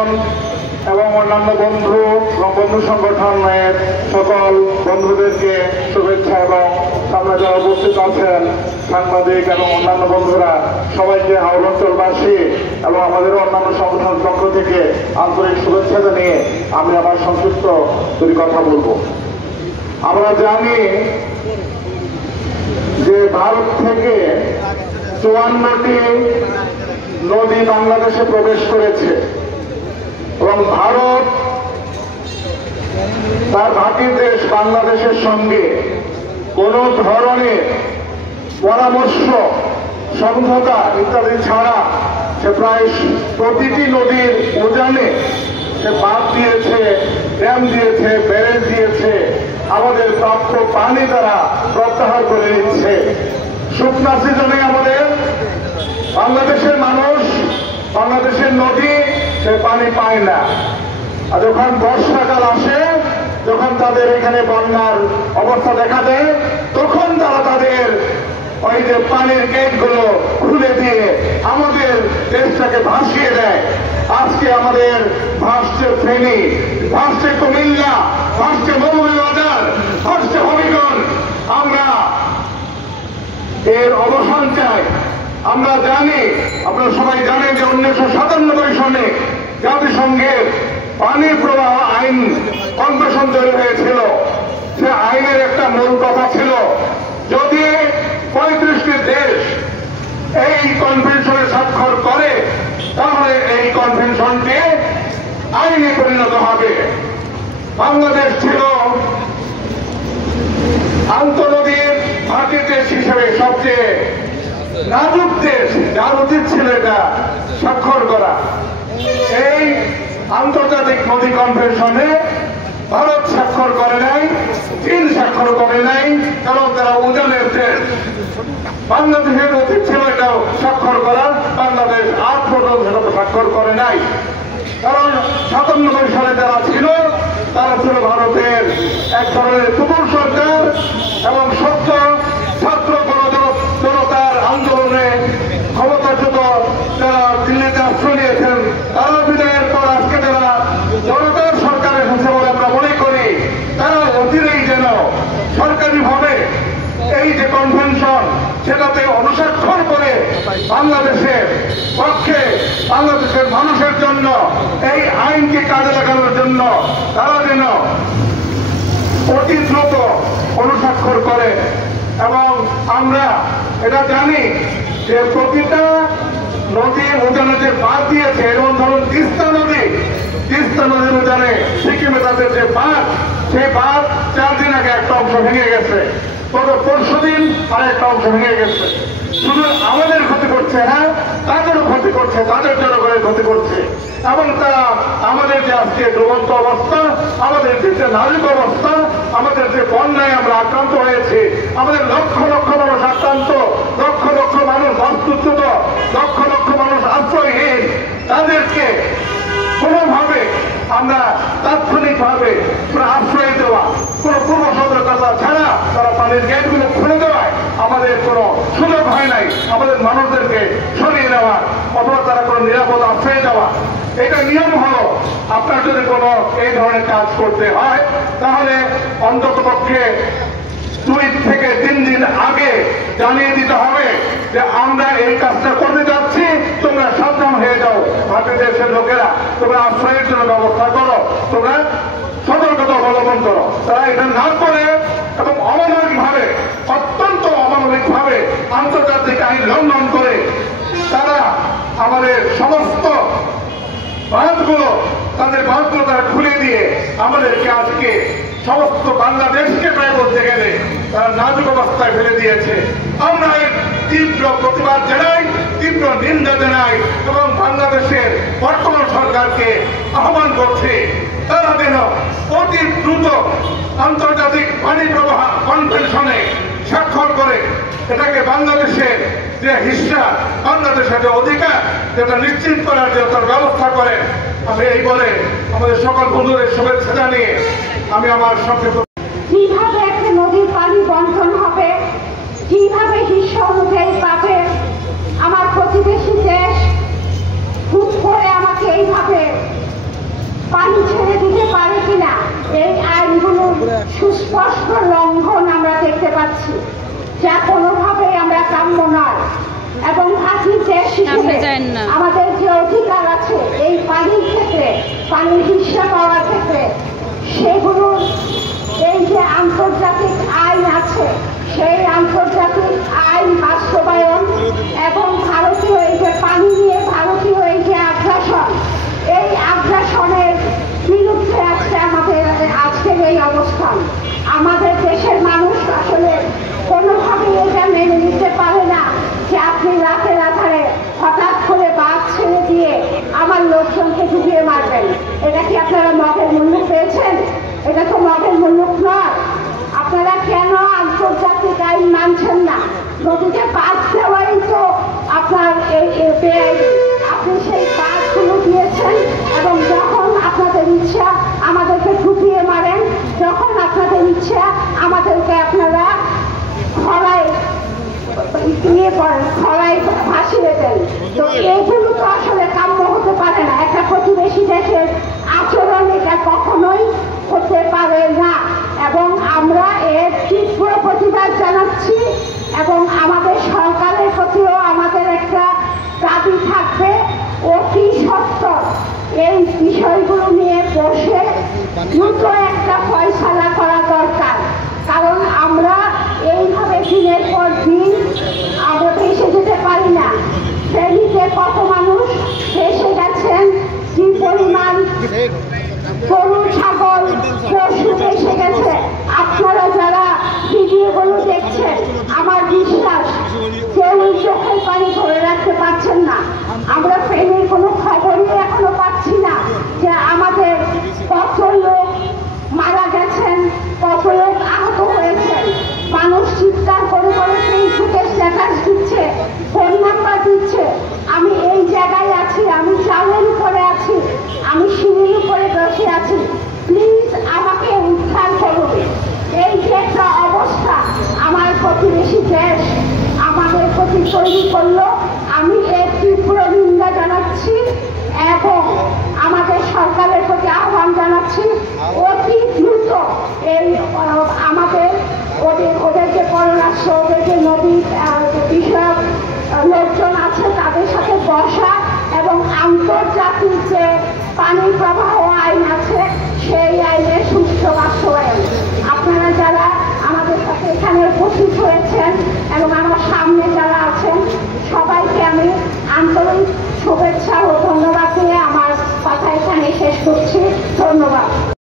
ভাইগণ এবং অন্যান্য বন্ধু এবং বন্ধু সংগঠনের সকল বন্ধুদেরকে শুভেচ্ছা এবং সামনে যারা উপস্থিত আছেন সাংবাদিক এবং অন্যান্য বন্ধুরা সবাইকে হাওড় অঞ্চলবাসী এবং আমাদের অন্যান্য সংগঠনের পক্ষ থেকে আন্তরিক শুভেচ্ছা জানিয়ে আমি আমার সংক্ষিপ্ত দুটি কথা বলবো। আমরা জানি যে ভারত থেকে 54টি নদী বাংলাদেশে প্রবেশ করেছে এবং ভারত তার ভাটি দেশ বাংলাদেশের সঙ্গে কোন ধরনের পরামর্শ সমঝোতা ইত্যাদি ছাড়া সে প্রায় প্রতিটি নদীর উজানে সে বাঁধ দিয়েছে, ড্যাম দিয়েছে, ব্যারেজ দিয়েছে, আমাদের প্রাপ্ত পানি তারা প্রত্যাহার করে নিচ্ছে। শুকনা সিজনে আমাদের বাংলাদেশের মানুষ, বাংলাদেশের নদী সে পানি পায় না। আর যখন বর্ষাকাল আসে, যখন তাদের এখানে বন্যার অবস্থা দেখা দেয়, তখন তারা তাদের ওই যে পানির গেটগুলো খুলে দিয়ে আমাদের দেশটাকে ভাসিয়ে দেয়। আজকে আমাদের ভাসছে ফেনী, ভাসছে কুমিল্লা, ভাসছে মৌলভীবাজার, ভাসছে হবিগঞ্জ। আমরা এর অবসান চাই। আমরা জানি, আপনারা সবাই জানেন যে 1997 সনে জাতিসংঘের পানি প্রবাহ আইন কনভেনশন তৈরি হয়েছিল। সে আইনের একটা মূল কথা ছিল, যদি 35টি দেশ এই কনভেনশনে স্বাক্ষর করে তাহলে এই কনভেনশনটি আইনে পরিণত হবে। বাংলাদেশ ছিল আন্তঃনদীর ভাটি দেশ হিসেবে সবচেয়ে নাজুক দেশ, যার উচিত ছিল এটা স্বাক্ষর করা। এই আন্তর্জাতিক নদী কনভেনশনে ভারত স্বাক্ষর করে নাই, চীন স্বাক্ষর করে নাই, কারণ তারা উজানের দেশ। বাংলাদেশের উচিত ছিল এটাও স্বাক্ষর করার, বাংলাদেশ আজ পর্যন্ত সেটা স্বাক্ষর করে নাই। কারণ 97 সালে যারা ছিল তারা ছিল ভারতের এক ধরনের কুকুর সরকার এবং সত্য ছাত্র জনতার আন্দোলনে ক্ষমতাচ্যুত যারা দিল্লিতে আশ্রয় নিয়েছেন, তারা বিদায়ের পর আজকে যারা জনতার সরকার এসেছে বলে আমরা মনে করি, তারা অচিরেই যেন সরকারিভাবে এই যে কনভেনশন সেটাতে অনুস্বাক্ষর করে বাংলাদেশের পক্ষে, বাংলাদেশের মানুষের জন্য এই আইনকে কাজে লাগানোর জন্য তারা যেন অতি দ্রুত অনুস্বাক্ষর করে। এবং আমরা এটা জানি যে প্রতিটা নদী উজানে যে বাঁধ দিয়েছে, যেমন ধরুন তিস্তা নদীর উজানে সিকিমে তাদের যে বাঁধ, সেই বাঁধ 4 দিন আগে একটা অংশ ভেঙে গেছে, পরশুদিন আর একটা অংশ ভেঙে গেছে। শুধু আমাদের ক্ষতি করছে না, তাদেরও ক্ষতি করছে, তাদের জনগণের ক্ষতি করছে। এবং তারা আমাদের যে আজকে ডুবন্ত অবস্থা, আমাদের যে নাজুক অবস্থা, আমাদের যে বন্যায় আমরা আক্রান্ত হয়েছি, আমাদের লক্ষ লক্ষ মানুষ আক্রান্ত, লক্ষ লক্ষ মানুষ বাস্তুচ্যুত, লক্ষ লক্ষ মানুষ আশ্রয়হীন, তাদেরকে কোনোভাবে আমরা তাৎক্ষণিকভাবে আশ্রয় দেওয়া, কোন পূর্ব সতর্কতা ছাড়া তারা পানির গেটগুলো খুলে দেওয়ায় আমাদের কোনো সুযোগ হয় নাই আমাদের মানুষদেরকে সরিয়ে নেওয়া অথবা তারা কোনো নিরাপদ আশ্রয় দেওয়া। এটা নিয়ম হলো, আপনার যদি কোনো এই ধরনের কাজ করতে হয় তাহলে অন্ততপক্ষে 2 থেকে 3 দিন আগে জানিয়ে দিতে হবে যে আমরা এই কাজটা করতে যাচ্ছি, তোমরা সাবধান হয়ে যাও, ভারতীয় দেশের লোকেরা তোমরা আশ্রয়ের জন্য ব্যবস্থা করো, তোমরা সতর্কতা অবলম্বন করো। তারা এটা না করে এবং অমানবিকভাবে, অত্যন্ত অমানবিকভাবে আন্তর্জাতিক আইন লঙ্ঘন করে তারা আমাদের সমস্ত বাঁধগুলো, তাদের বাঁধগুলো তারা খুলে দিয়ে আমাদেরকে আজকে সমস্ত বাংলাদেশকে প্রায় বলতে গেলে তারা নাজুক অবস্থায় ফেলে দিয়েছে। আমরা এর তীব্র প্রতিবাদ জানাই, তীব্র নিন্দা জানাই এবং বাংলাদেশের বর্তমান সরকারকে আহ্বান করছি তারা যেন অতি দ্রুত আন্তর্জাতিক পানি প্রবাহ কনভেনশনে স্বাক্ষর করে এটাকে বাংলাদেশের যে হিস্সা, বাংলাদেশের যে অধিকার সেটা নিশ্চিত করার জন্য তার ব্যবস্থা করে। আমি এই বলে আমাদের সকল বন্ধুদের শুভেচ্ছা জানিয়ে আমি আমার সংক্ষেপ। কিভাবে একটা নদীর পানি বন্টন হবে, কিভাবে হিস্সা অনুযায়ী পাবে, আমার প্রতিবেশী দেশ হুট করে আমাকে এইভাবে স্পষ্ট লঙ্ঘন আমরা দেখতে পাচ্ছি, যা কোনোভাবে আমরা কাম্য নয়। এবং ভাষিক দেশ হিসেবে আমাদের যে অধিকার আছে এই পানির ক্ষেত্রে, পানির হিস্সা পাওয়ার ক্ষেত্রে, সেগুলো এই যে আন্তর্জাতিক আইন আছে সেই আন্তর্জাতিক আইন বাস্তবায়ন এবং ভারতীয় এই যে পানি নিয়ে ভারতীয় এই যে আগ্রাসন, এই আগ্রাসনের বিরুদ্ধে আজকে আমাদের আজকের এই অবস্থান। আমাদের দেশের মানুষ আসলে কোনোভাবেই এটা মেনে নিতে পারে না যে আপনি রাতের আধারে হঠাৎ করে বাঘ ছেড়ে দিয়ে আমার লোকজনকে ডুবিয়ে মারবেন। এটা কি আপনারা মগের মূল্য পেয়েছেন? এটা তো মগের মূল্য নয়। আপনারা কেন আন্তর্জাতিক আইন মানছেন না? নদীতে বাঘ দেওয়াই তো আপনার আপনি সেই বাঘগুলো দিয়েছেন এবং যখন আপনাদের ইচ্ছা আমাদেরকে ডুবিয়ে মারেন, যখন আপনাদের ইচ্ছা আমাদেরকে আপনারা খরায় ভাসিয়ে দেন। তো এইগুলো তো আসলে কাম্য হতে পারে না। একটা প্রতিবেশী দেশের আচরণ এটা কখনোই হতে পারে না এবং আমরা এর তীব্র প্রতিবাদ জানাচ্ছি এবং আমাদের সরকারের প্রতিও আমাদের একটা দাবি থাকবে, অতি সত্বর এই বিষয়গুলো নিয়ে বসে দ্রুত একটা ফয়সালা করা দরকার। কারণ আমরা এইভাবে দিনের পর দিন আমরা ভেসে যেতে পারি না। ফেনীতে কত মানুষ ভেসে গেছেন, কি পরিমাণ গরু ছাগল পশু ভেসে গেছে। আপনারা যারা ভিডিওগুলো দেখছেন, আমার বিশ্বাস কেউ চোখের পানি ধরে রাখতে পারছেন না। আমরা ফেনীর কোনো খবরই এখনো পাচ্ছি না যে আমাদের কত লোক মারা গেছেন, কত লোক আহত হয়েছেন। মানুষ চিৎকার করে করে ফেসবুকে স্ট্যাটাস দিচ্ছে, ফোন নাম্বার দিচ্ছে। আমি এই জায়গায় আছি, আমি চালের উপরে আছি, আমি সিঁড়ির উপরে বসে আছি, প্লিজ আমাকে উদ্ধার করুন। এই যে একটা অবস্থা আমার প্রতিবেশী দেশ আমাদের প্রতি তৈরি করলো, আমি এর তীব্র নিন্দা জানাচ্ছি এবং আমাদের সরকারের প্রতি আহ্বান জানাচ্ছি অতি দ্রুত এই আমাদের ওদের যে পররাষ্ট্র, ওদের যে নদী বিষয়ক লোকজন আছে তাদের সাথে বসা এবং আন্তর্জাতিক যে পানি প্রবাহ আইন আছে সেই আইনের সুষ্ঠু বাস্তবায়ন। আপনারা যারা আমাদের সাথে এখানে উপস্থিত হয়েছেন এবং আমার সামনে যারা আছেন সবাইকে আমি আন্তরিক শুভেচ্ছা ও ধন্যবাদ দিয়ে আমার কথা এখানে শেষ করছি। ধন্যবাদ।